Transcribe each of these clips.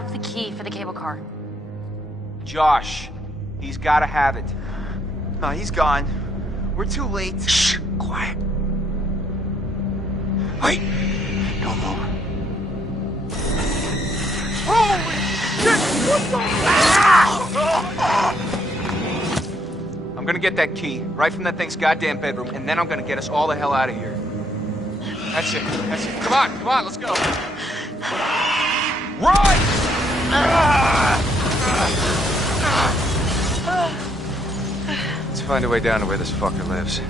have the key for the cable car? Josh. He's gotta have it. No, he's gone. We're too late. Shh! Quiet. Wait! No more. Holy shit! What the? I'm gonna get that key right from that thing's goddamn bedroom, and then I'm gonna get us all the hell out of here. That's it. That's it. Come on, let's go. Run! Let's find a way down to where this fucker lives.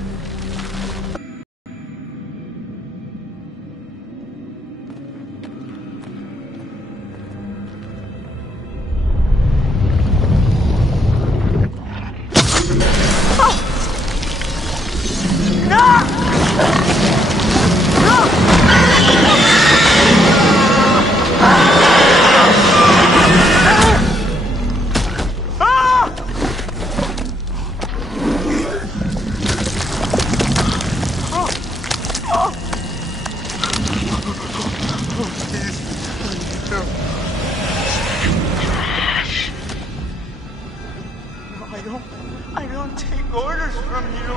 I don't take orders from you.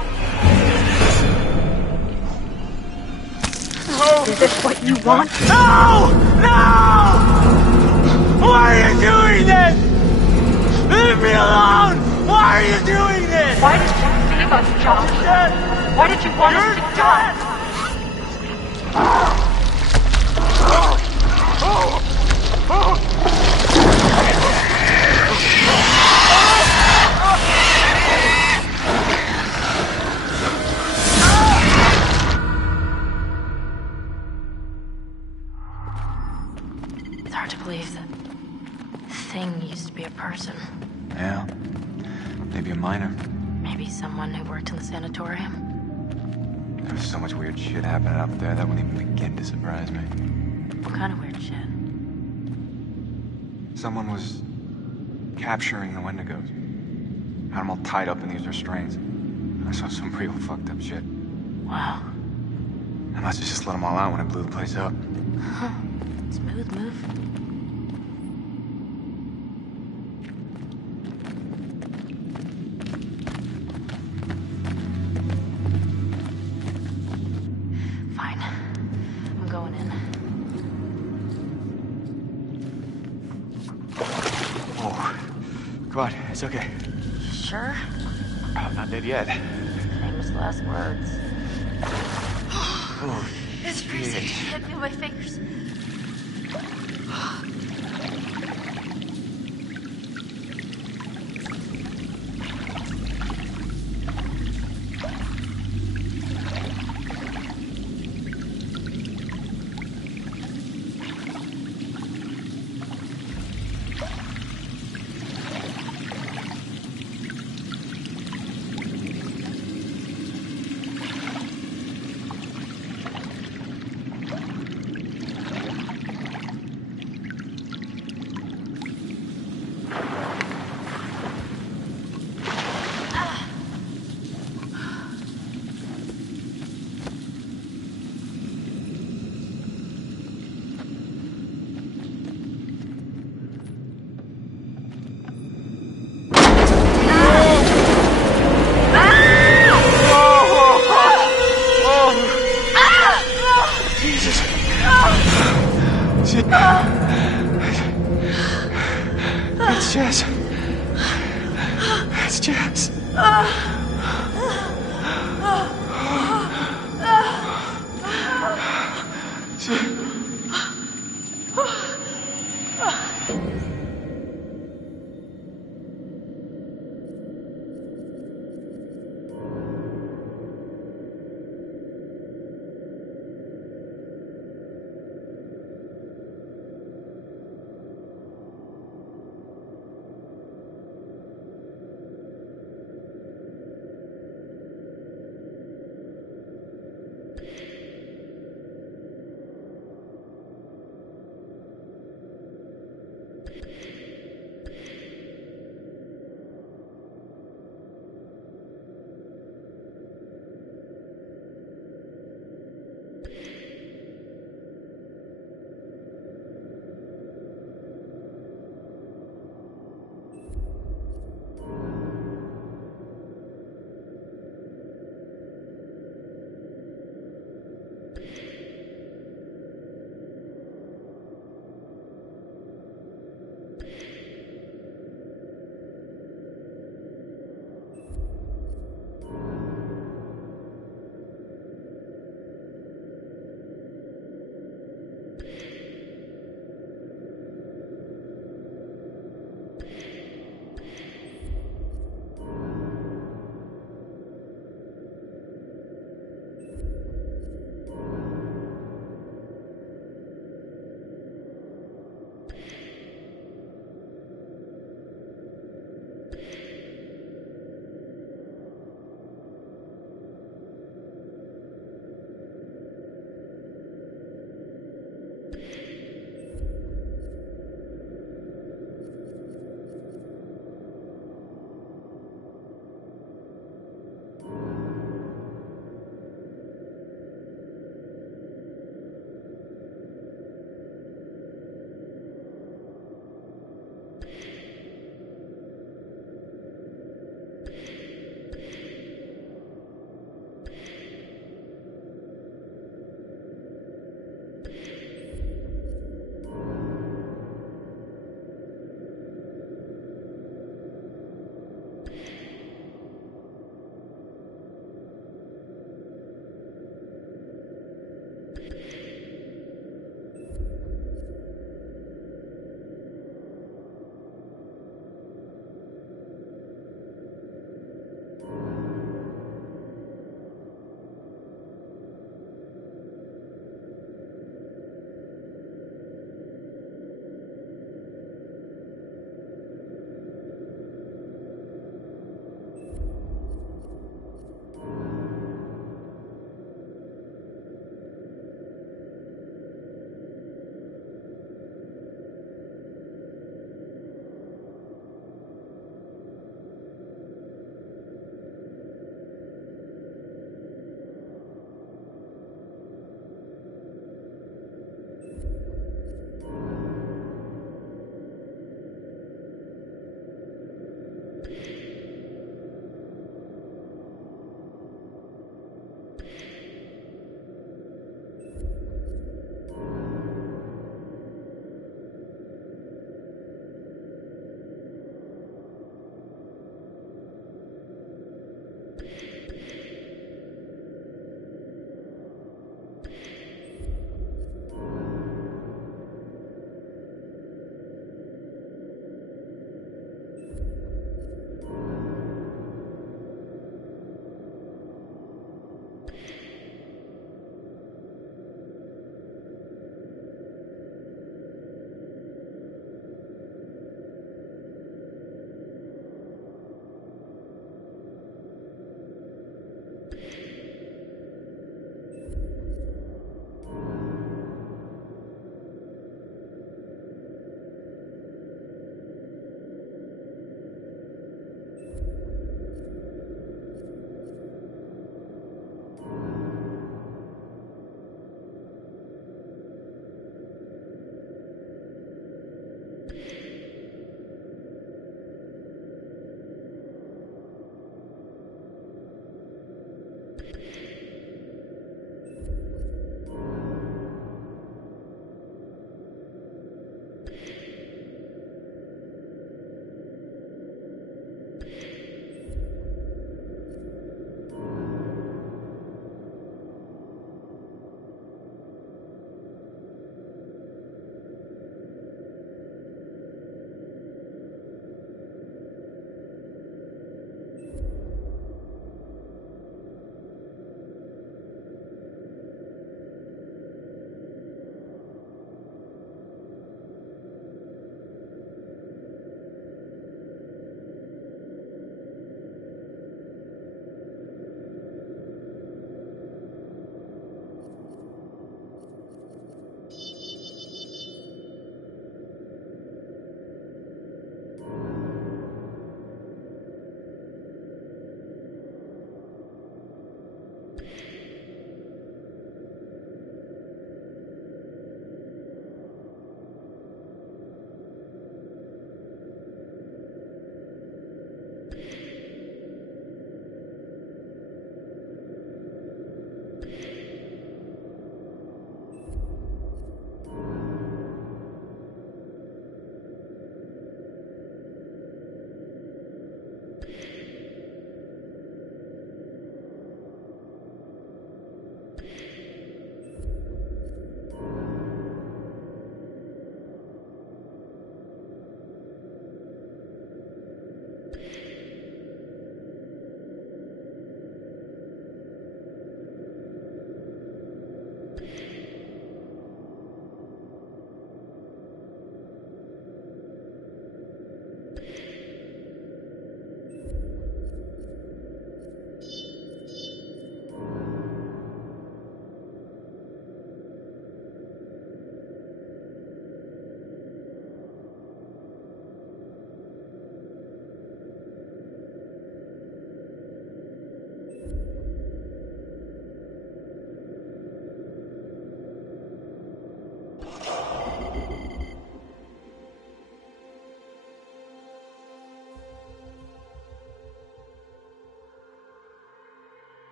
No! Is this what you want? No! No! Why are you doing this? Leave me alone! Why are you doing this? Why did you leave us, Josh? Why did you want us to die? It's hard to believe that thing used to be a person. Yeah. Maybe a minor. Maybe someone who worked in the sanatorium. There's so much weird shit happening up there that wouldn't even begin to surprise me. What kind of weird shit? Someone was capturing the Wendigos. Had them all tied up in these restraints. I saw some real fucked up shit. Wow. I must have just let them all out when I blew the place up. Huh. Smooth move. Fine. I'm going in. Oh. Come on, it's okay. Sure? I'm not dead yet. Famous last words. Oh, It's freezing. Hit me with my fingers. It's Jess. It's Jess.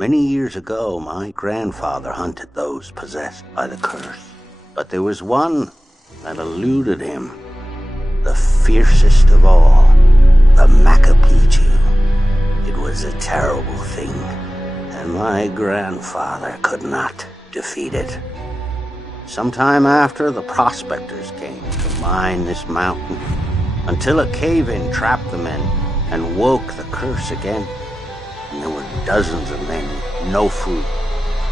Many years ago, my grandfather hunted those possessed by the curse. But there was one that eluded him. The fiercest of all, the Macapichu. It was a terrible thing, and my grandfather could not defeat it. Sometime after, the prospectors came to mine this mountain, until a cave-in trapped the men and woke the curse again. And there were dozens of men with no food,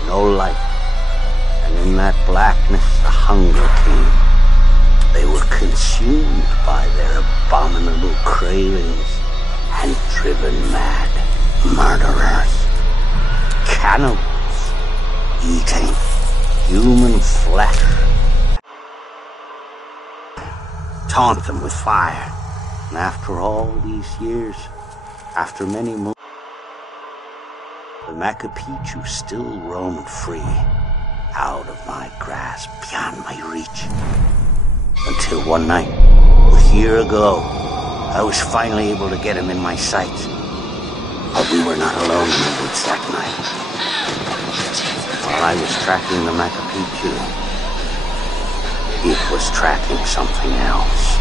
no light. And in that blackness, the hunger came. They were consumed by their abominable cravings and driven mad. Murderers, cannibals, eating human flesh. Taunt them with fire. And after all these years, after many moons, the Macapichu still roamed free, out of my grasp, beyond my reach. Until one night, a year ago, I was finally able to get him in my sights. But we were not alone in the woods that night. While I was tracking the Macapichu, it was tracking something else.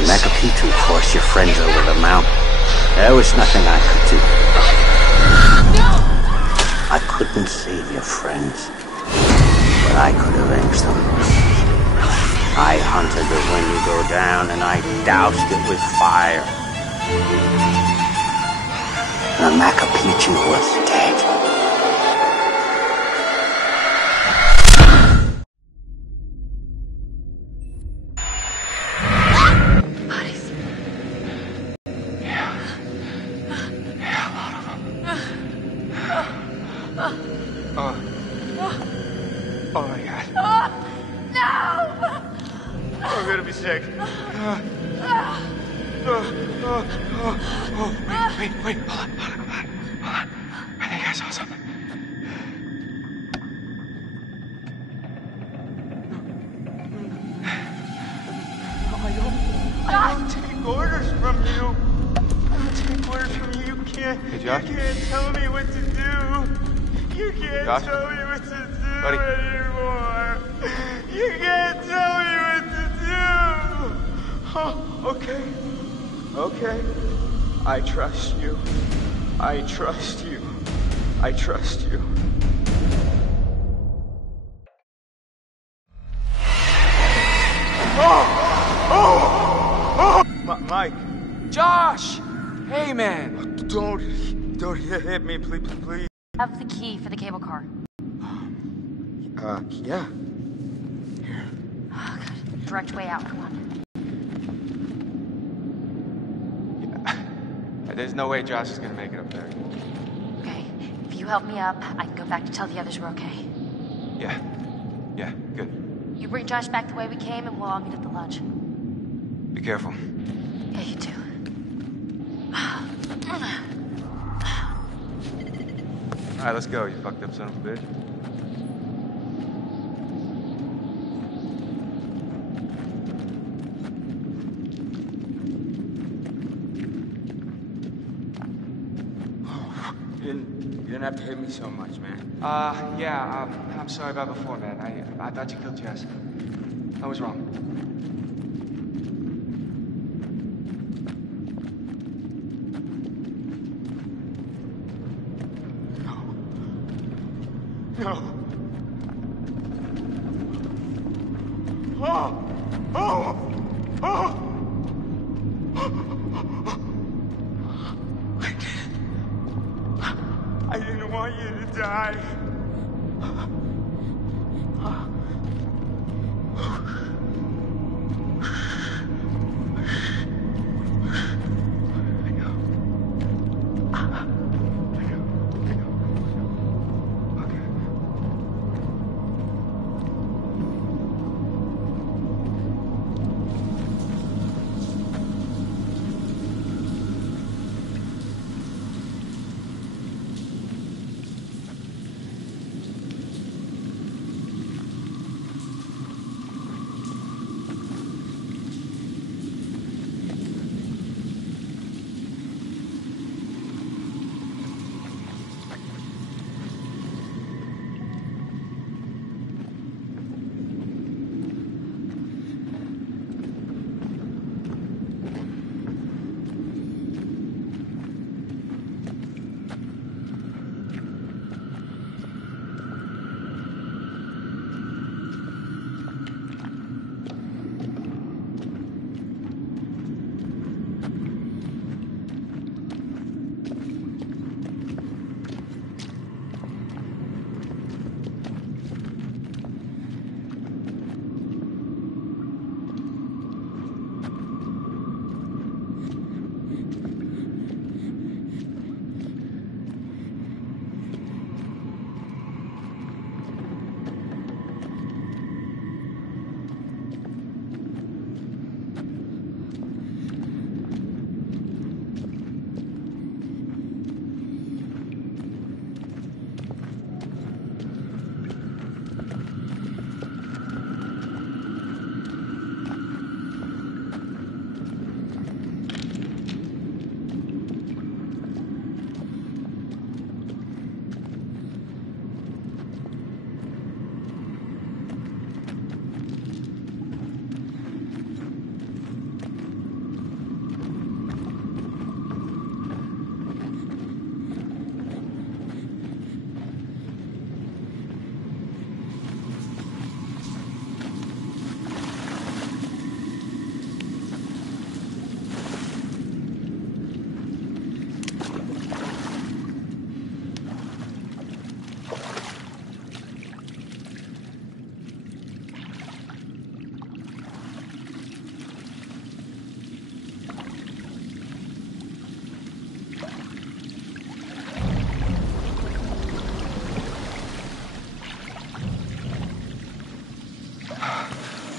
The Macapichu forced your friends over the mountain. There was nothing I could do. I couldn't save your friends, but I could avenge them. I hunted the Wendigo down and I doused it with fire. The Macapichu was dead. Oh my God. No! I'm gonna be sick. Wait, hold on. I think I saw something. I don't take orders from you. I don't take orders from you. You can't. Hey, Josh? You can't tell me what to do. You can't Josh? tell me what to do Buddy? anymore. You can't tell me what to do. Oh, okay. I trust you. I trust you. I trust you. Mike. Josh! Hey, man. Don't hit me, please. Have the key for the cable car. Yeah. Oh, God. Direct way out, come on. Yeah. There's no way Josh is gonna make it up there. Okay, if you help me up, I can go back to tell the others we're okay. Yeah, good. You bring Josh back the way we came, and we'll all meet at the lodge. Be careful. Yeah, you too. Alright, let's go, you fucked up son of a bitch. You didn't have to hit me so much, man. Yeah, I'm sorry about before, man. I thought you killed Jess. I was wrong. No. Oh! I didn't want you to die.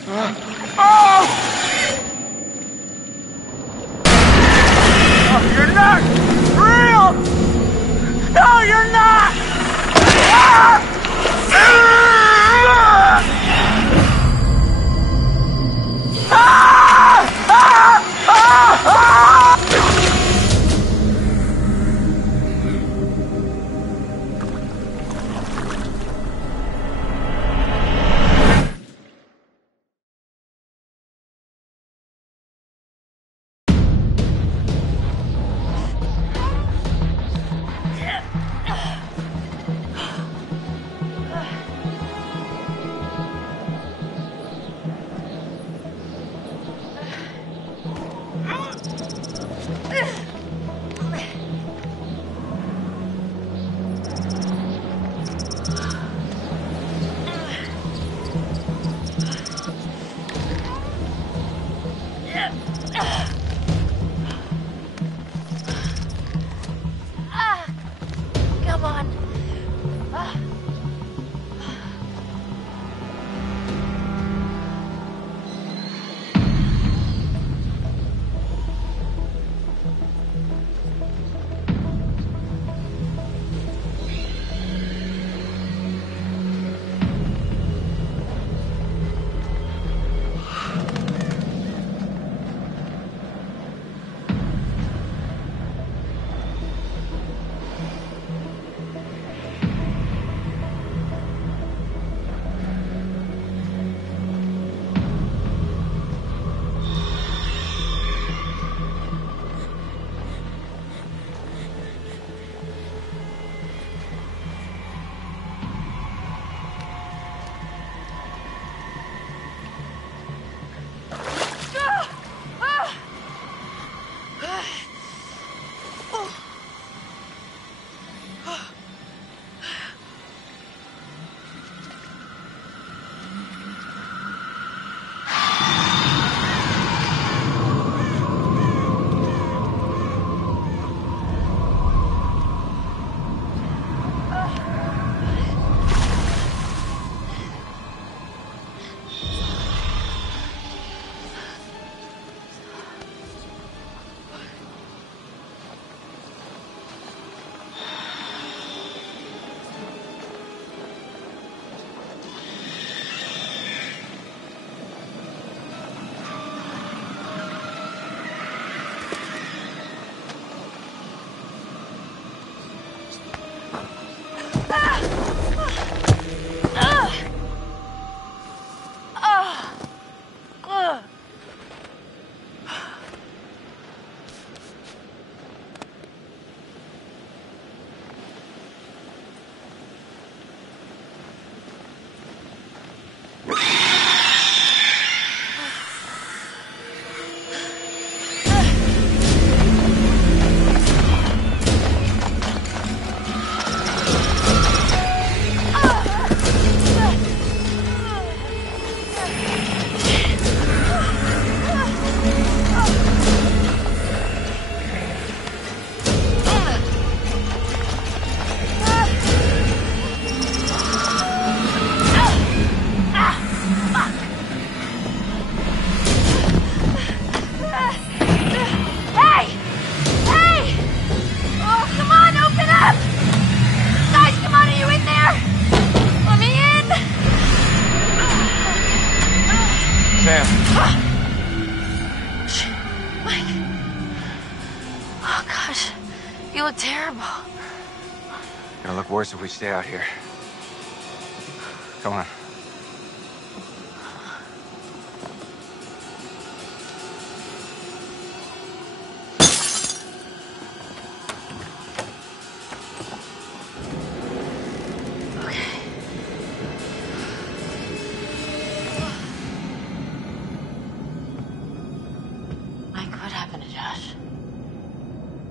You're not real! No, you're not! Ah! Come on. You look terrible. Gonna look worse if we stay out here. Come on.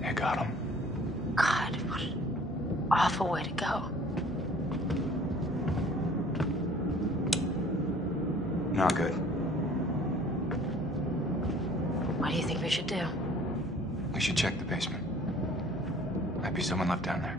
I got him. God, what an awful way to go. Not good. What do you think we should do? We should check the basement. Might be someone left down there.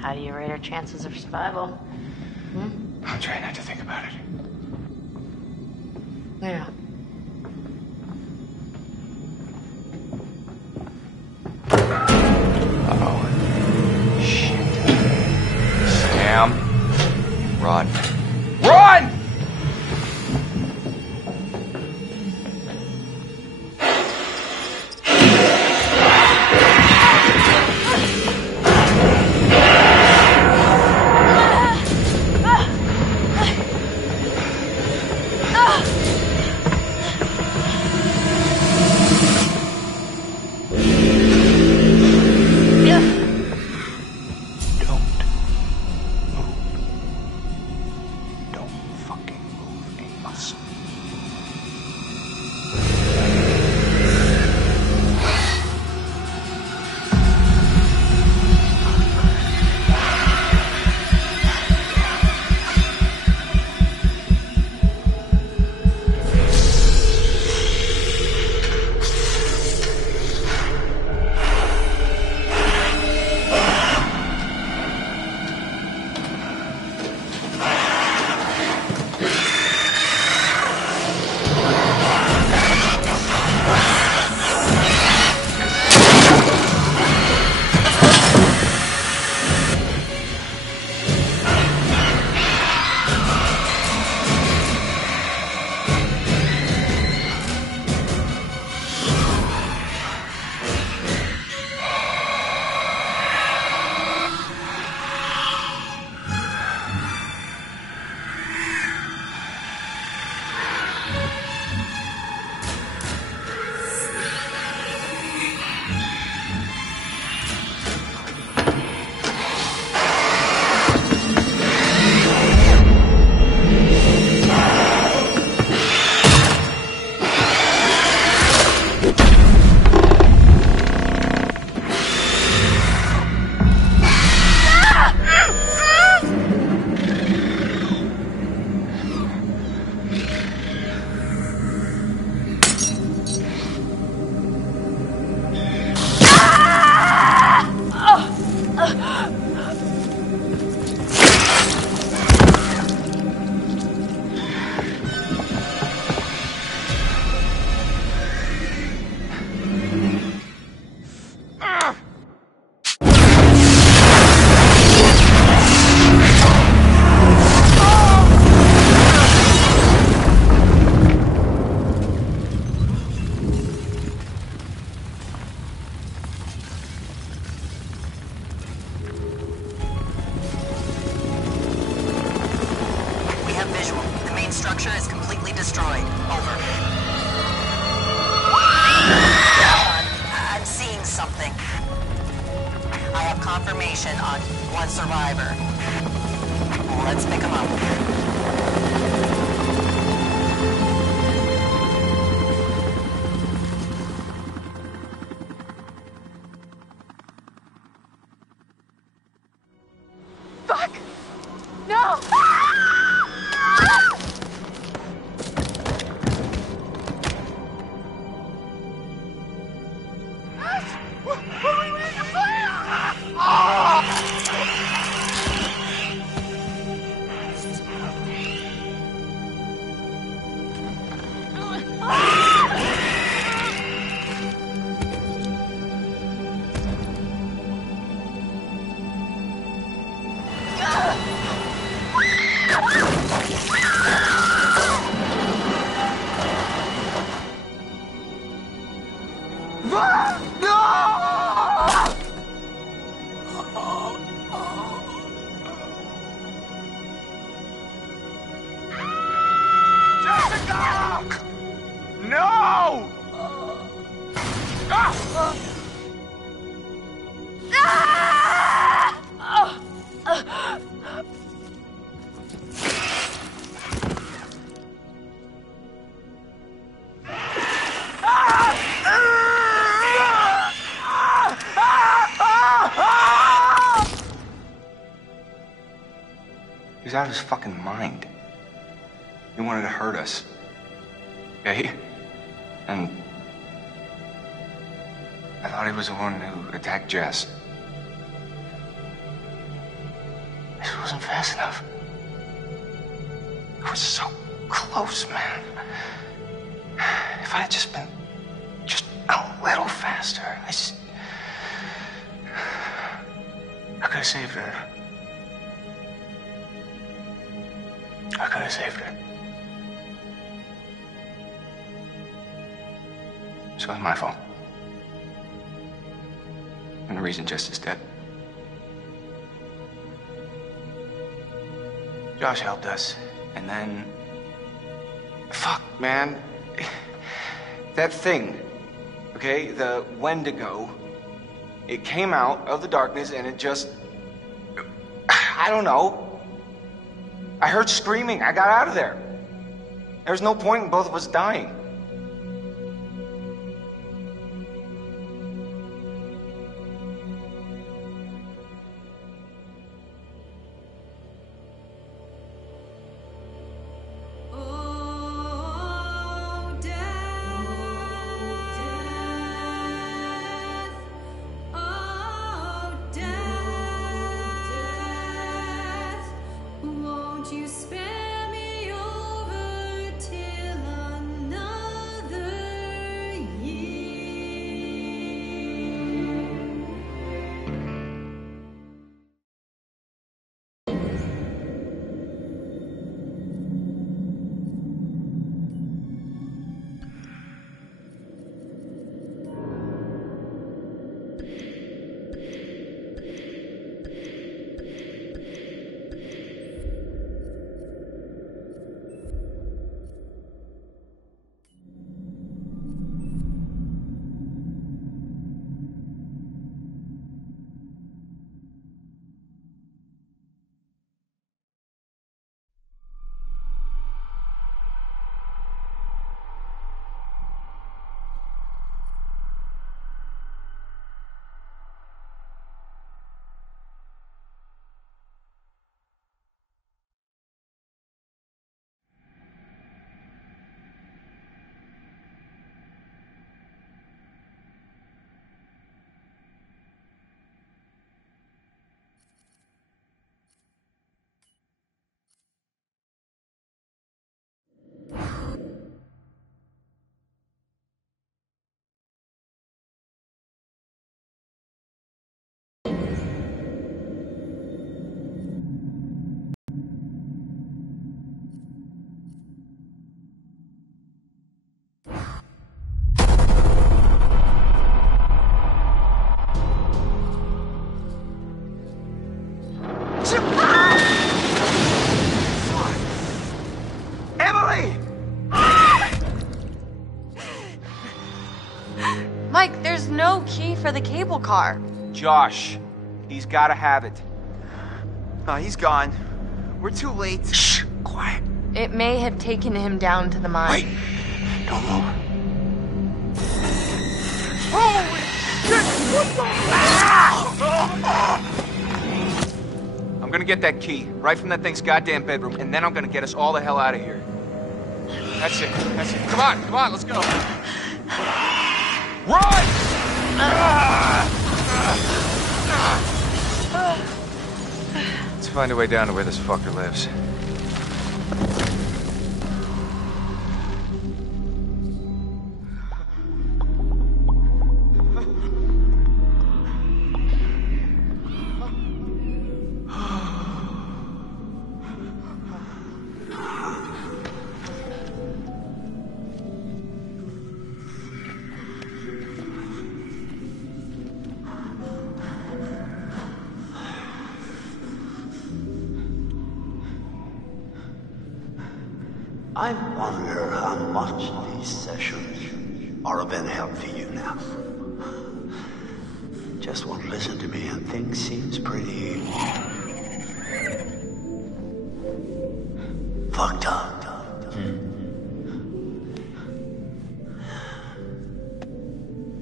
How do you rate our chances of survival? I'm trying not to think about it. Yeah. Uh-oh. Shit. Sam. Run. Run! Structure is completely destroyed. Over. I'm seeing something. I have confirmation on one survivor. Let's pick him up. He's out of his fucking mind. He wanted to hurt us. Okay? And I thought he was the one who attacked Jess. wasn't fast enough. I was so close, man. If I had just been a little faster, I could have saved her. I could have saved her. So it was my fault. And the reason Jess is dead. Josh helped us, and then... Fuck, man. That thing, okay, the Wendigo, it came out of the darkness and it just... I don't know. I heard screaming. I got out of there. There was no point in both of us dying. Mike, there's no key for the cable car. Josh, he's gotta have it. He's gone. We're too late. Shh, quiet. It may have taken him down to the mine. Wait, don't move. Holy shit! I'm gonna get that key right from that thing's goddamn bedroom, and then I'm gonna get us all the hell out of here. That's it. That's it. Come on, let's go. Run! Let's find a way down to where this fucker lives. I wonder how much these sessions are of any help for you now. Just won't listen to me and things seems pretty... fucked up.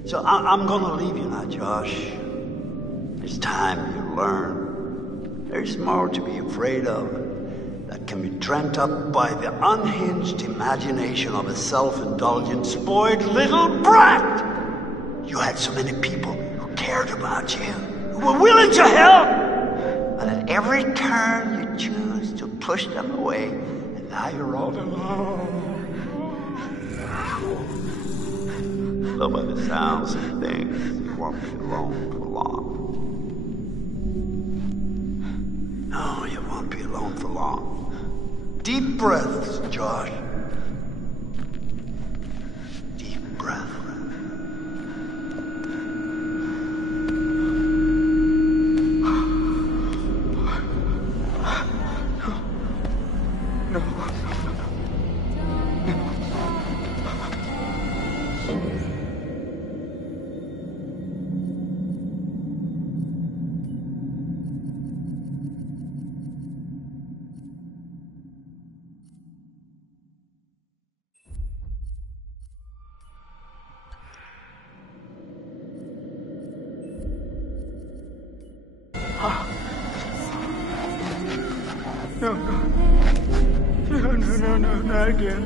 So I'm gonna leave you now, Josh. It's time you learn. There's more to be afraid of that can be dreamt up by the unhinged imagination of a self-indulgent, spoiled little brat. You had so many people who cared about you, who were willing to help, but at every turn you choose to push them away, and now you're all alone. Though by the sounds of things, you won't be alone for long. No, you won't be alone for long. Deep breaths, Josh. Deep breath. No, not again.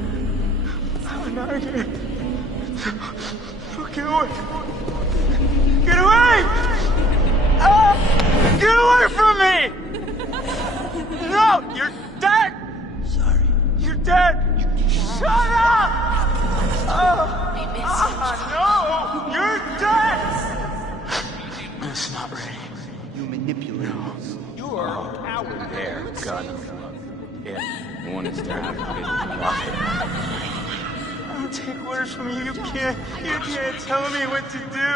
Not again. Get away! Get away! Get away from me! No, you're dead! Sorry. You're dead! Shut up! No! You're dead! It's not ready. You manipulate us. You are a coward. There, gun. Yeah, the one that's turned out to be I don't take orders from you. You can't tell me what to do.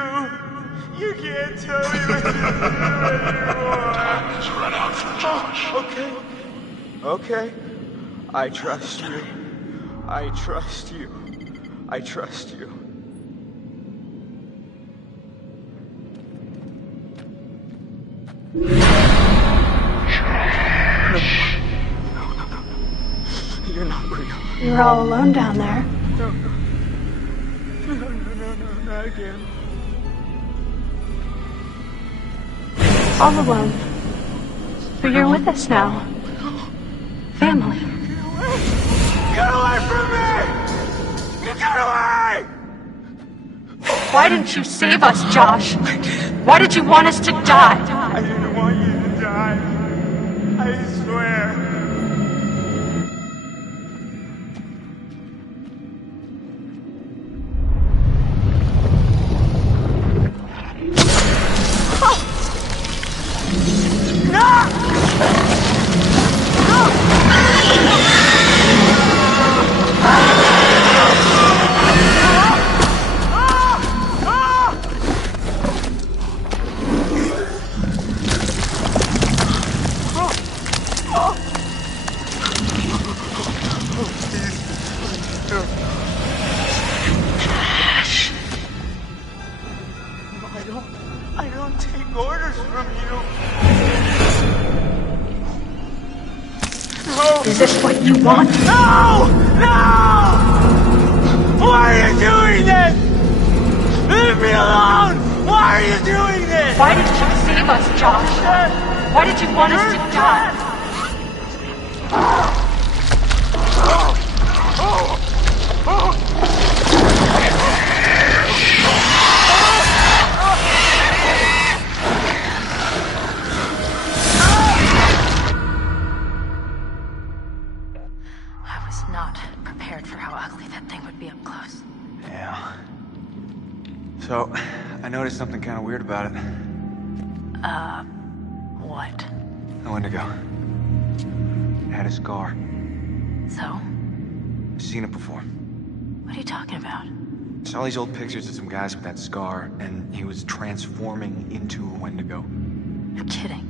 You can't tell me what to do anymore. Time has run out for Josh. Okay. I trust you. I trust you. I trust you. You're not real. You're all alone down there. No, not again. All alone. But you're with us now. Family. Get away from me! Get away! Why didn't you save us, Josh? Why did you want us to die? I didn't want you to die. I swear. I don't take orders from you. No! Is this what you want? No! No! Why are you doing this? Leave me alone! Why are you doing this? Why did you save us, Josh? Why did you want us to die? I was not prepared for how ugly that thing would be up close. Yeah. So, I noticed something kind of weird about it. What? The Wendigo. It had a scar. So? Seen it before. What are you talking about? Saw these old pictures of some guys with that scar, and he was transforming into a Wendigo. You're kidding.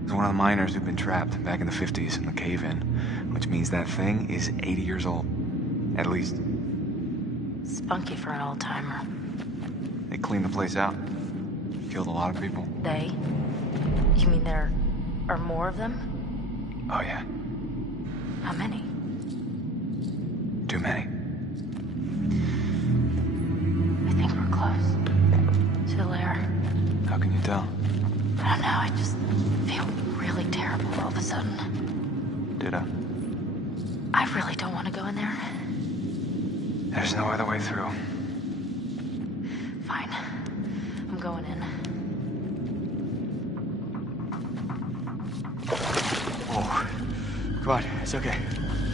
It was one of the miners who'd been trapped back in the 50s in the cave-in, which means that thing is 80 years old. At least. Spunky for an old-timer. They cleaned the place out. Killed a lot of people. They? You mean there are more of them? Oh, yeah. How many? Too many. I think we're close. To the lair. How can you tell? I don't know, I just feel really terrible all of a sudden. Ditto. I really don't want to go in there. There's no other way through. Fine. I'm going in. Oh, Come on, it's okay.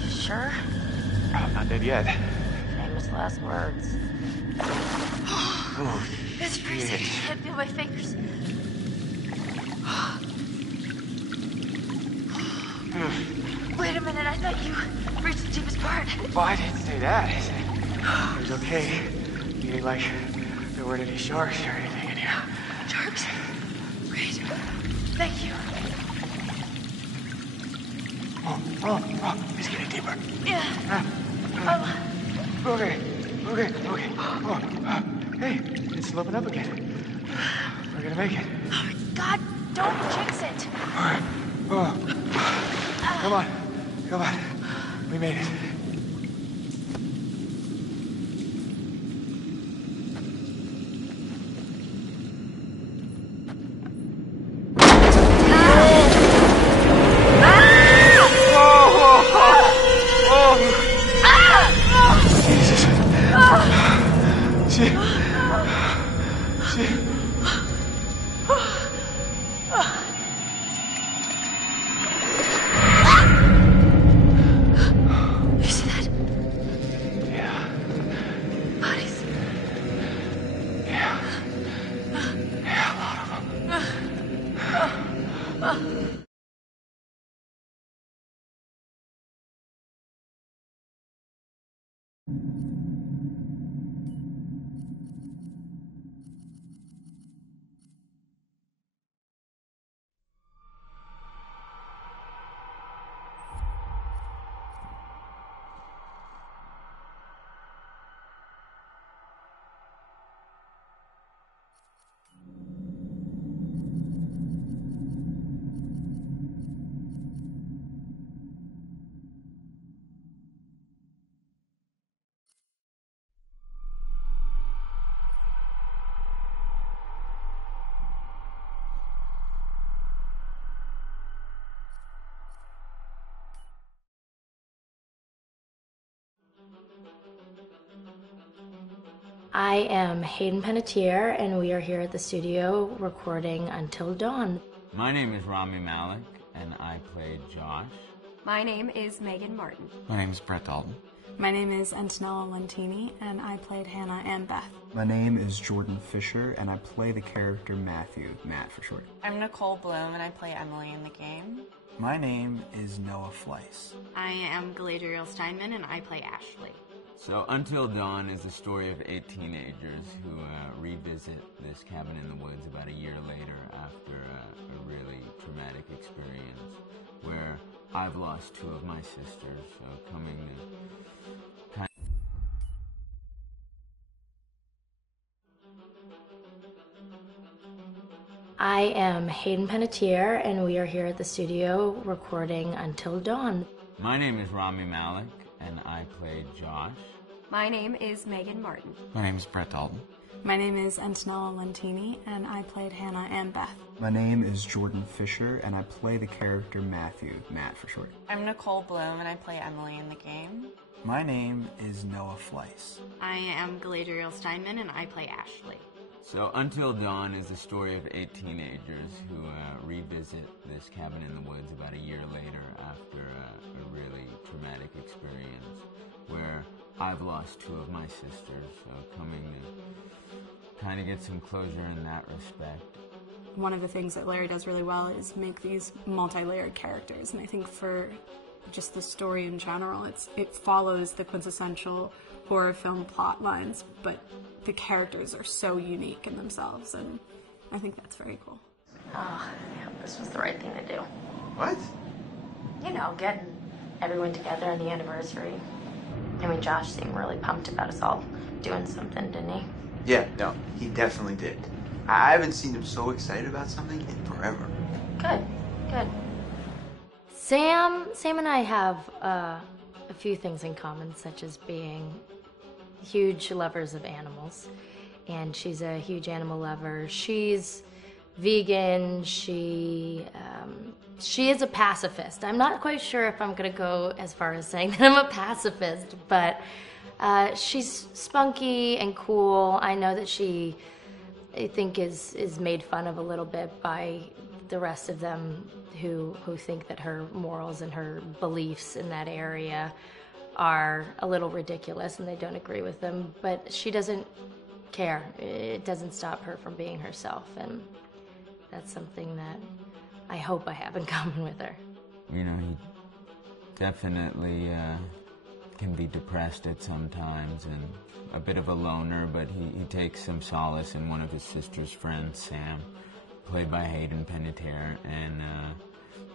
Sure? I'm not dead yet. Famous last words. Oh, It's freezing. I can't feel my fingers. Wait a minute, I thought you reached the deepest part. well, I didn't say that. I said it was okay. Meaning like there weren't any sharks or anything in here. Sharks? Great. Thank you. Oh, he's getting deeper. Yeah. Okay. Oh, hey, it's sloping up again. We're gonna make it. Oh my God, don't jinx it. Oh. Come on. We made it. You see that? Yeah. Bodies. Yeah, a lot of them. I am Hayden Panettiere, and we are here at the studio recording Until Dawn. My name is Rami Malek, and I play Josh. My name is Megan Martin. My name is Brett Dalton. My name is Antonella Lentini, and I played Hannah and Beth. My name is Jordan Fisher, and I play the character Matthew, Matt for short. I'm Nicole Bloom, and I play Emily in the game. My name is Noah Fleiss. I am Galadriel Steinman, and I play Ashley. So, Until Dawn is the story of 8 teenagers who revisit this cabin in the woods about a year later after a really traumatic experience where I've lost 2 of my sisters, so coming to kind I am Hayden Panettiere, and we are here at the studio recording Until Dawn. My name is Rami Malek, and I play Josh. My name is Megan Martin. My name is Brett Dalton. My name is Antonella Lentini, and I played Hannah and Beth. My name is Jordan Fisher, and I play the character Matthew, Matt for short. I'm Nicole Bloom, and I play Emily in the game. My name is Noah Fleiss. I am Galadriel Steinman, and I play Ashley. So, Until Dawn is the story of 8 teenagers who revisit this cabin in the woods about a year later after a really traumatic experience where I've lost 2 of my sisters, so coming to kind of get some closure in that respect. One of the things that Larry does really well is make these multi-layered characters, and I think for just the story in general, it follows the quintessential horror film plot lines, but the characters are so unique in themselves, and I think that's very cool. Oh, yeah, this was the right thing to do. What? You know, getting everyone together on the anniversary. I mean, Josh seemed really pumped about us all doing something, didn't he? Yeah, no, he definitely did. I haven't seen him so excited about something in forever. Good. Sam and I have a few things in common, such as being huge lovers of animals, and she's a huge animal lover. She's vegan. She is a pacifist. I'm not quite sure if I'm gonna go as far as saying that I'm a pacifist, but she's spunky and cool. I know that she, I think, is made fun of a little bit by the rest of them who think that her morals and her beliefs in that area are a little ridiculous and they don't agree with them, but she doesn't care. It doesn't stop her from being herself, and that's something that I hope I have in common with her. You know, he definitely can be depressed at some times and a bit of a loner, but he takes some solace in one of his sister's friends, Sam, played by Hayden Panettiere, and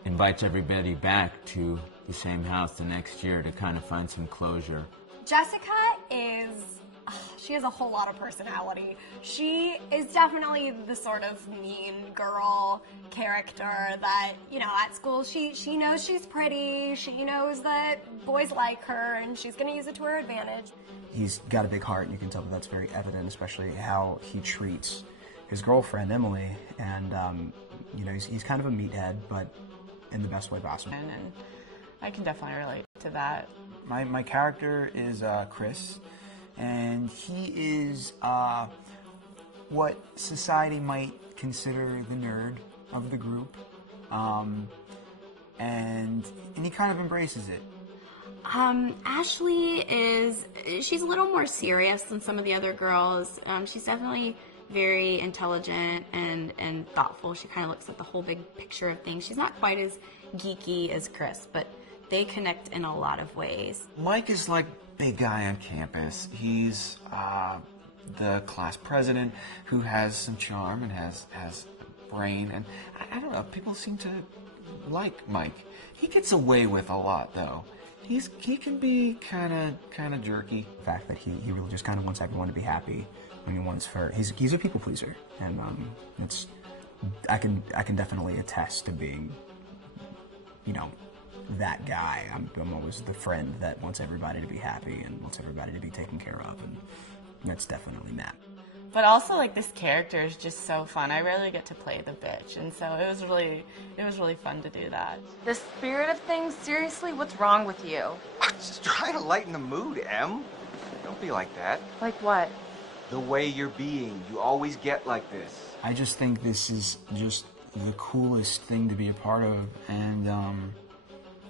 invites everybody back to the same house the next year to kind of find some closure. Jessica she has a whole lot of personality. She is definitely the sort of mean girl character that, you know, at school she knows she's pretty, she knows that boys like her, and she's going to use it to her advantage. He's got a big heart, and you can tell that that's very evident, especially how he treats his girlfriend, Emily, and, you know, he's kind of a meathead, but in the best way possible. And I can definitely relate to that. My character is Chris, and he is what society might consider the nerd of the group, and he kind of embraces it. Ashley she's a little more serious than some of the other girls. She's definitely very intelligent and thoughtful. She kind of looks at the whole big picture of things. She's not quite as geeky as Chris, but they connect in a lot of ways. Mike is like big guy on campus. He's the class president who has some charm and has brain, and I don't know, people seem to like Mike. He gets away with a lot though. He can be kind of jerky. The fact that he really just kind of wants everyone to be happy. I mean, he's a people pleaser, and I can definitely attest to being, you know, that guy. I'm always the friend that wants everybody to be happy and wants everybody to be taken care of, and that's definitely Matt. But also, like, this character is just so fun. I rarely get to play the bitch, and so it was really fun to do that. The spirit of things, seriously, what's wrong with you? I'm just trying to lighten the mood, Em. Don't be like that. Like what? The way you're being. You always get like this. I just think this is just the coolest thing to be a part of, and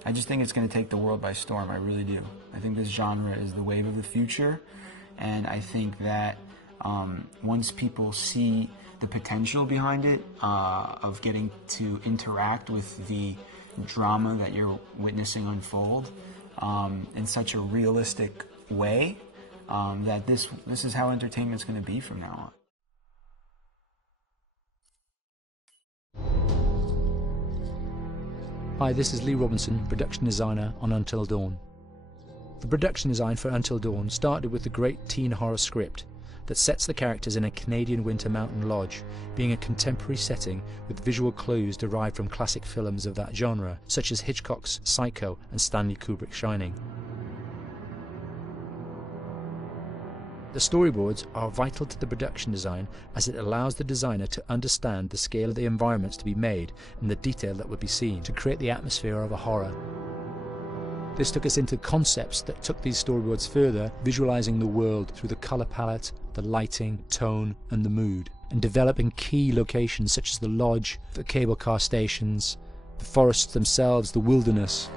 I just think it's going to take the world by storm. I really do. I think this genre is the wave of the future, and I think that once people see the potential behind it, of getting to interact with the drama that you're witnessing unfold in such a realistic way, that this is how entertainment's going to be from now on. Hi, this is Lee Robinson, production designer on Until Dawn. The production design for Until Dawn started with the great teen horror script that sets the characters in a Canadian winter mountain lodge, being a contemporary setting with visual clues derived from classic films of that genre, such as Hitchcock's Psycho and Stanley Kubrick's Shining. The storyboards are vital to the production design, as it allows the designer to understand the scale of the environments to be made and the detail that would be seen to create the atmosphere of a horror. This took us into concepts that took these storyboards further, visualizing the world through the color palette, the lighting, tone, and the mood, and developing key locations such as the lodge, the cable car stations, the forests themselves, the wilderness.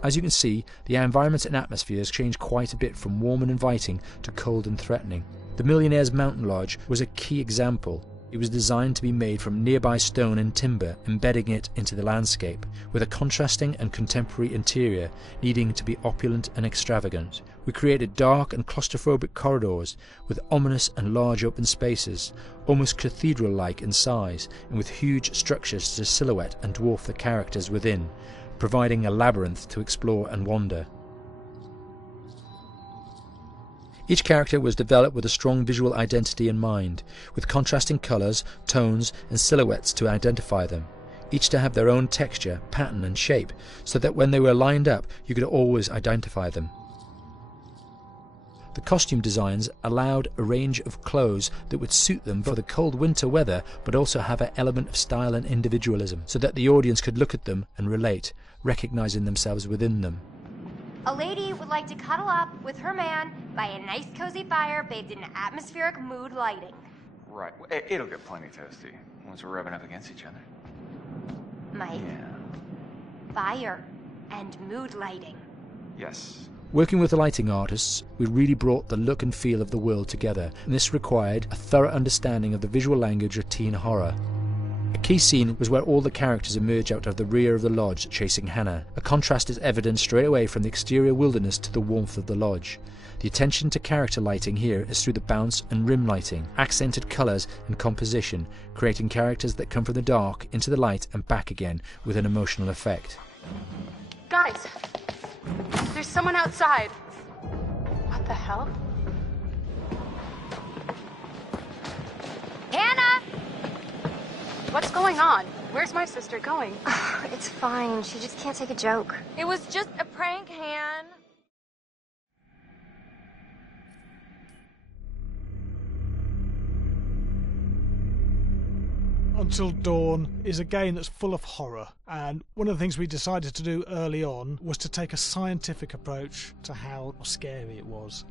As you can see, the environments and atmospheres change quite a bit from warm and inviting to cold and threatening. The Millionaire's Mountain Lodge was a key example. It was designed to be made from nearby stone and timber, embedding it into the landscape, with a contrasting and contemporary interior needing to be opulent and extravagant. We created dark and claustrophobic corridors with ominous and large open spaces, almost cathedral-like in size, and with huge structures to silhouette and dwarf the characters within, providing a labyrinth to explore and wander. Each character was developed with a strong visual identity in mind, with contrasting colours, tones and silhouettes to identify them, each to have their own texture, pattern and shape, so that when they were lined up you could always identify them. The costume designs allowed a range of clothes that would suit them for the cold winter weather, but also have an element of style and individualism, so that the audience could look at them and relate, recognizing themselves within them. A lady would like to cuddle up with her man by a nice cozy fire bathed in atmospheric mood lighting. Right. It'll get plenty toasty once we're rubbing up against each other. Mike. Fire and mood lighting. Yes. Working with the lighting artists, we really brought the look and feel of the world together, and this required a thorough understanding of the visual language of teen horror. A key scene was where all the characters emerge out of the rear of the lodge chasing Hannah. A contrast is evident straight away from the exterior wilderness to the warmth of the lodge. The attention to character lighting here is through the bounce and rim lighting, accented colours and composition, creating characters that come from the dark into the light and back again with an emotional effect. Guys, there's someone outside. What the hell? Hannah! What's going on? Where's my sister going? It's fine. She just can't take a joke. It was just a prank, Han. Until Dawn is a game that's full of horror, and one of the things we decided to do early on was to take a scientific approach to how scary it was.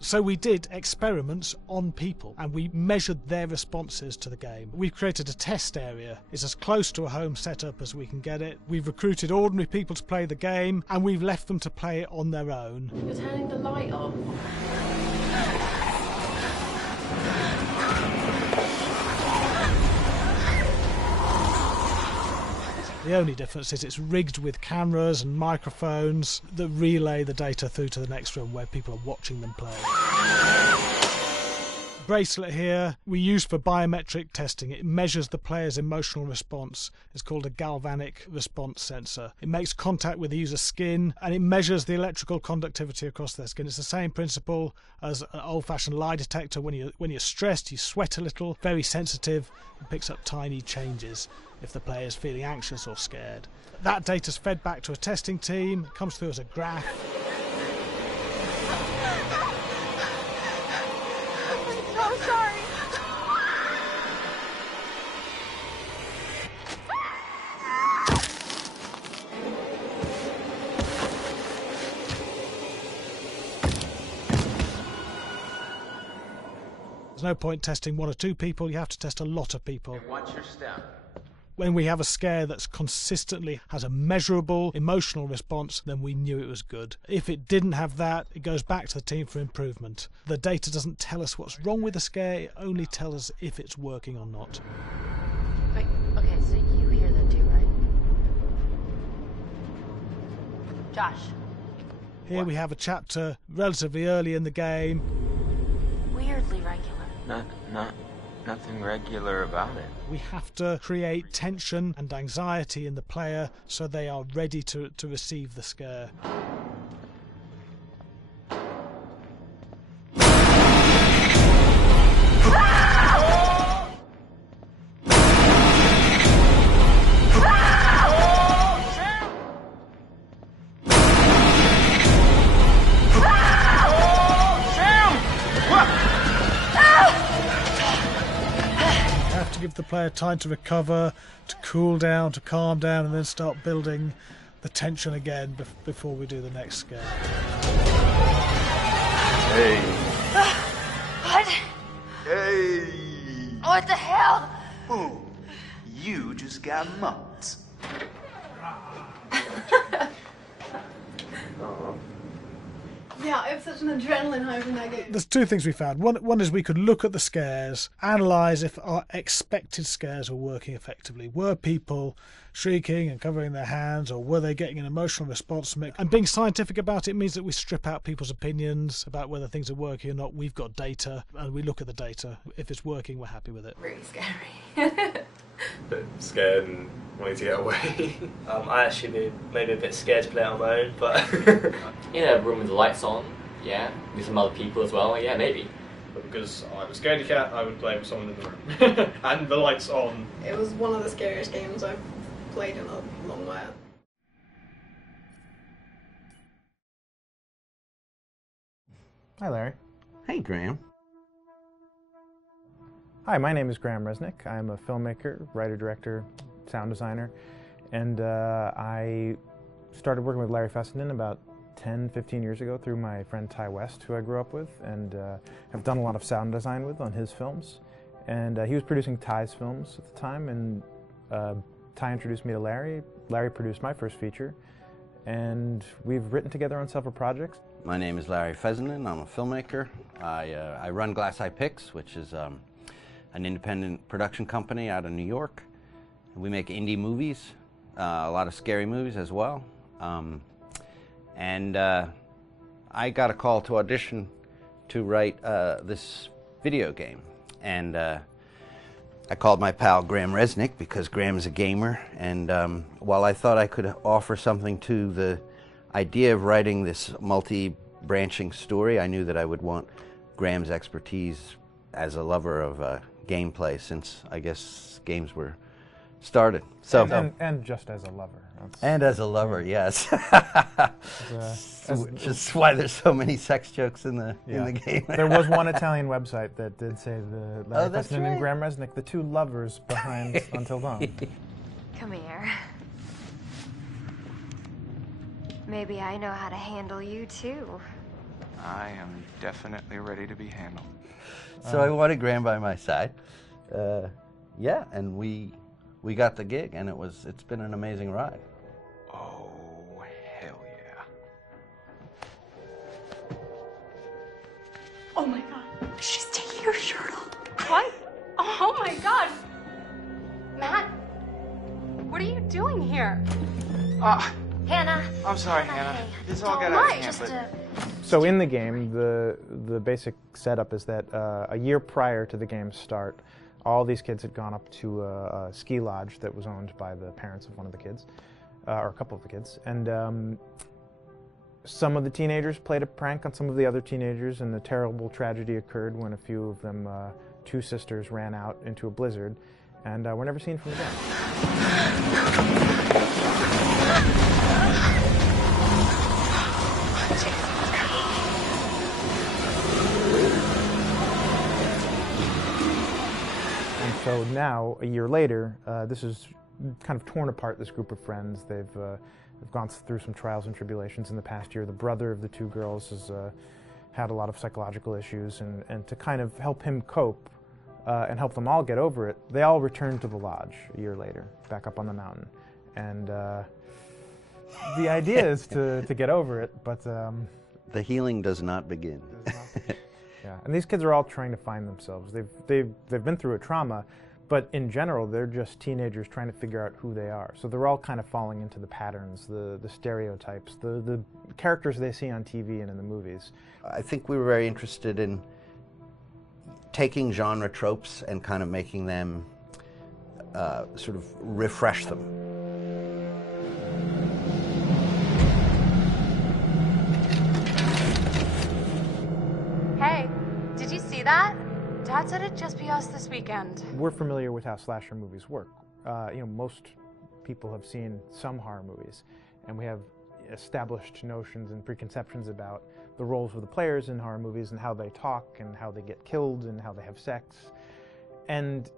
So we did experiments on people and we measured their responses to the game. We've created a test area. It's as close to a home setup as we can get it. We've recruited ordinary people to play the game and we've left them to play it on their own. You're turning the light off. The only difference is it's rigged with cameras and microphones that relay the data through to the next room where people are watching them play. Bracelet here we use for biometric testing. It measures the player's emotional response. It's called a galvanic response sensor. It makes contact with the user's skin and it measures the electrical conductivity across their skin. It's the same principle as an old-fashioned lie detector. When you're stressed, you sweat a little, very sensitive, and picks up tiny changes if the player is feeling anxious or scared. That data's fed back to a testing team, it comes through as a graph. I'm so sorry. There's no point testing one or two people, you have to test a lot of people. And watch your step. When we have a scare that's consistently has a measurable emotional response, then we knew it was good. If it didn't have that, it goes back to the team for improvement. The data doesn't tell us what's wrong with the scare, it only tells us if it's working or not. Wait, okay, so you hear that too, right? Josh. Here we have a chapter relatively early in the game. Weirdly regular. Nothing regular about it. We have to create tension and anxiety in the player so they are ready to receive the scare. Give the player time to recover, to cool down, to calm down, and then start building the tension again before we do the next scare. Hey. What? Hey. What the hell? Ooh, you just got mugged. Yeah, I have such an adrenaline high from that game. There's two things we found. One is we could look at the scares, analyse if our expected scares were working effectively. Were people shrieking and covering their hands, or were they getting an emotional response from it? And being scientific about it means that we strip out people's opinions about whether things are working or not. We've got data, and we look at the data. If it's working, we're happy with it. Really scary. Bit scared and wanting to get away. I actually be maybe a bit scared to play on my own, but in a room with the lights on, yeah, with some other people as well, yeah, maybe. But because I'm a scaredy cat, I would play with someone in the room. And the lights on. It was one of the scariest games I've played in a long while. Hi, Larry. Hey, Graham. Hi, my name is Graham Resnick. I'm a filmmaker, writer, director, sound designer, and I started working with Larry Fessenden about 10, 15 years ago through my friend Ty West, who I grew up with, and have done a lot of sound design with on his films. And he was producing Ty's films at the time, and Ty introduced me to Larry. Larry produced my first feature, and we've written together on several projects. My name is Larry Fessenden. I'm a filmmaker. I run Glass Eye Pix, which is an independent production company out of New York. We make indie movies, a lot of scary movies as well. I got a call to audition to write this video game. And I called my pal Graham Resnick because Graham's a gamer. And while I thought I could offer something to the idea of writing this multi-branching story, I knew that I would want Graham's expertise as a lover of gameplay, since I guess games were started. So and just as a lover. And as a lover, yes. Which is why there's so many sex jokes in the game. There was one Italian website that did say the Larry that's Fessenden and right. Graham Resnick, the two lovers behind Until Dawn. Come here. Maybe I know how to handle you too. I am definitely ready to be handled. So I wanted Graham by my side. Yeah, and we got the gig, and it's been an amazing ride. Oh, hell yeah. Oh my god. She's taking her shirt off. What? Oh my god! Matt, what are you doing here? Hannah. I'm sorry, Hannah. This all got Don't out worry, of hand, but... So in the game, the basic setup is that a year prior to the game's start, all these kids had gone up to a ski lodge that was owned by the parents of one of the kids, or a couple of the kids, and some of the teenagers played a prank on some of the other teenagers, and a terrible tragedy occurred when a few of them, two sisters, ran out into a blizzard, and were never seen from again. So now, a year later, this is kind of torn apart, this group of friends. They've gone through some trials and tribulations in the past year. The brother of the two girls has had a lot of psychological issues, and to kind of help him cope and help them all get over it, they all returned to the lodge a year later, back up on the mountain. And the idea is to get over it, but... the healing does not begin. Yeah, and these kids are all trying to find themselves. They've been through a trauma, but in general, they're just teenagers trying to figure out who they are. So they're all kind of falling into the patterns, the stereotypes, the characters they see on TV and in the movies. I think we were very interested in taking genre tropes and kind of making them sort of refresh them. Hey, did you see that? Dad said it'd just be us this weekend. We're familiar with how slasher movies work. Most people have seen some horror movies, and we have established notions and preconceptions about the roles of the players in horror movies and how they talk and how they get killed and how they have sex. And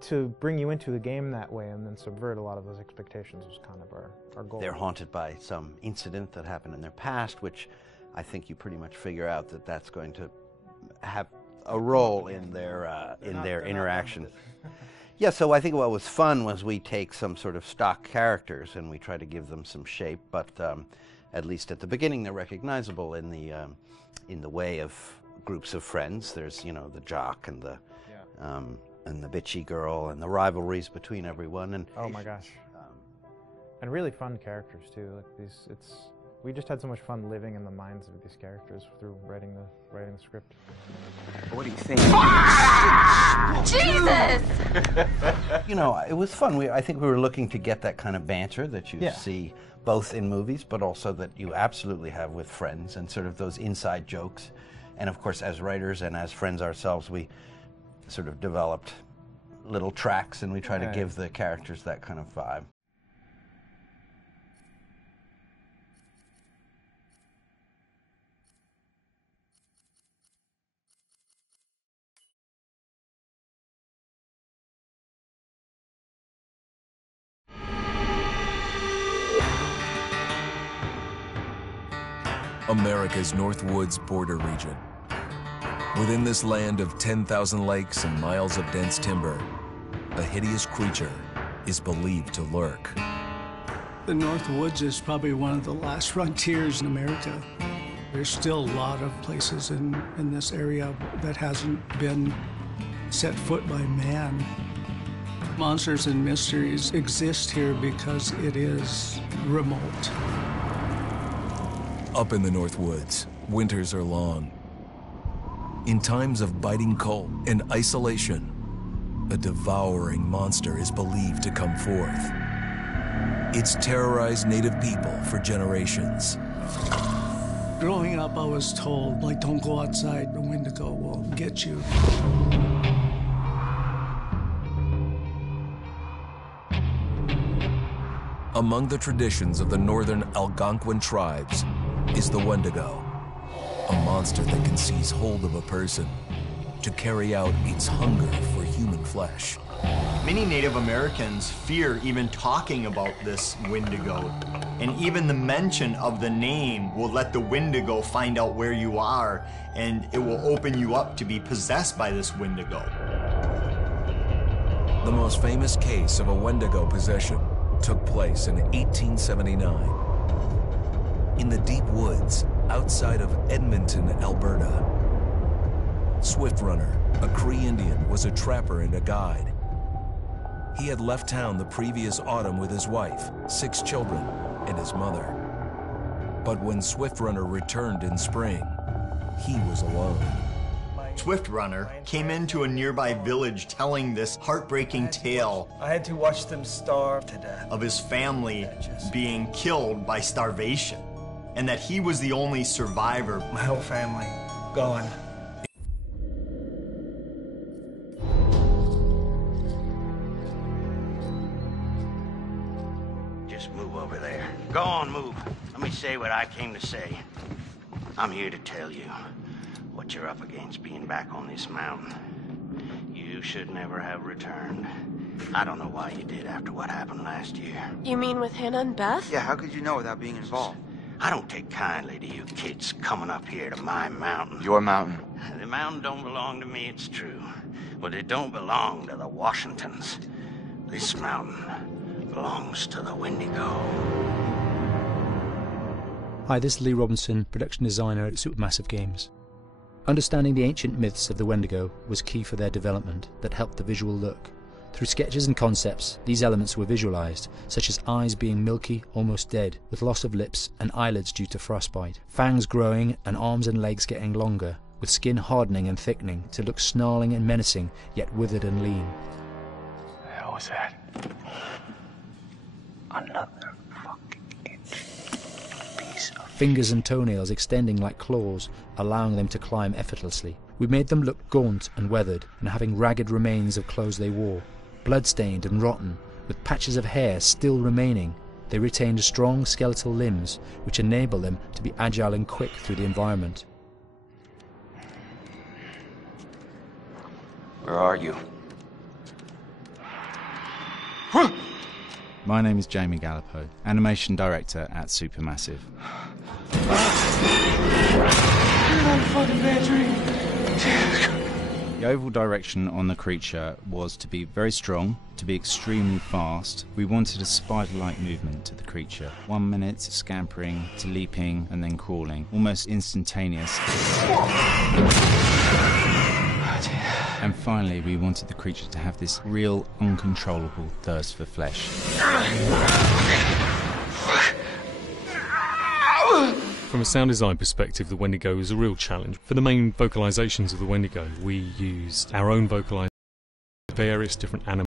to bring you into the game that way and then subvert a lot of those expectations was kind of our goal. They're haunted by some incident that happened in their past, which I think you pretty much figure out that that's going to have a role in their interaction. Yeah, so I think what was fun was we take some sort of stock characters and we try to give them some shape, but at least at the beginning they're recognizable in the way of groups of friends. There's the jock and the bitchy girl and the rivalries between everyone. And oh my gosh, and really fun characters too. Like we just had so much fun living in the minds of these characters through writing the script. What do you think? Jesus! It was fun. I think we were looking to get that kind of banter that you see both in movies, but also that you absolutely have with friends, and sort of those inside jokes. And of course, as writers and as friends ourselves, we sort of developed little tracks, and we try to give the characters that kind of vibe. America's Northwoods border region. Within this land of 10,000 lakes and miles of dense timber, a hideous creature is believed to lurk. The North Woods is probably one of the last frontiers in America. There's still a lot of places in this area that hasn't been set foot by man. Monsters and mysteries exist here because it is remote. Up in the North Woods, winters are long. In times of biting cold and isolation, a devouring monster is believed to come forth. It's terrorized native people for generations. Growing up, I was told, like, don't go outside, the Wendigo will get you. Among the traditions of the northern Algonquin tribes is the Wendigo, a monster that can seize hold of a person to carry out its hunger for human flesh. Many Native Americans fear even talking about this Wendigo, and even the mention of the name will let the Wendigo find out where you are, and it will open you up to be possessed by this Wendigo. The most famous case of a Wendigo possession took place in 1879 in the deep woods outside of Edmonton, Alberta. Swift Runner, a Cree Indian, was a trapper and a guide. He had left town the previous autumn with his wife, 6 children, and his mother. But when Swift Runner returned in spring, he was alone. Swift Runner came into a nearby village telling this heartbreaking tale. I had to watch them starve to death. Of his family being killed by starvation, and that he was the only survivor. My whole family gone. Just move over there. Go on, move. Let me say what I came to say. I'm here to tell you what you're up against being back on this mountain. You should never have returned. I don't know why you did after what happened last year. You mean with Hannah and Beth? Yeah, how could you know without being involved? I don't take kindly to you kids coming up here to my mountain. Your mountain. The mountain don't belong to me, it's true. But it don't belong to the Washingtons. This mountain belongs to the Wendigo. Hi, this is Lee Robinson, production designer at Supermassive Games. Understanding the ancient myths of the Wendigo was key for their development that helped the visual look. Through sketches and concepts, these elements were visualized, such as eyes being milky, almost dead, with loss of lips and eyelids due to frostbite, fangs growing and arms and legs getting longer, with skin hardening and thickening to look snarling and menacing, yet withered and lean. The hell was that? Another Fingers and toenails extending like claws, allowing them to climb effortlessly. We made them look gaunt and weathered, and having ragged remains of clothes they wore. Blood-stained and rotten, with patches of hair still remaining, they retained strong skeletal limbs, which enable them to be agile and quick through the environment. Where are you? My name is Jamie Gallipo, animation director at Supermassive. The overall direction on the creature was to be very strong, to be extremely fast. We wanted a spider-like movement to the creature. 1 minute scampering to leaping and then crawling, almost instantaneous. And finally, we wanted the creature to have this real, uncontrollable thirst for flesh. From a sound design perspective, the Wendigo is a real challenge. For the main vocalisations of the Wendigo, we used our own vocalisation, various different animals.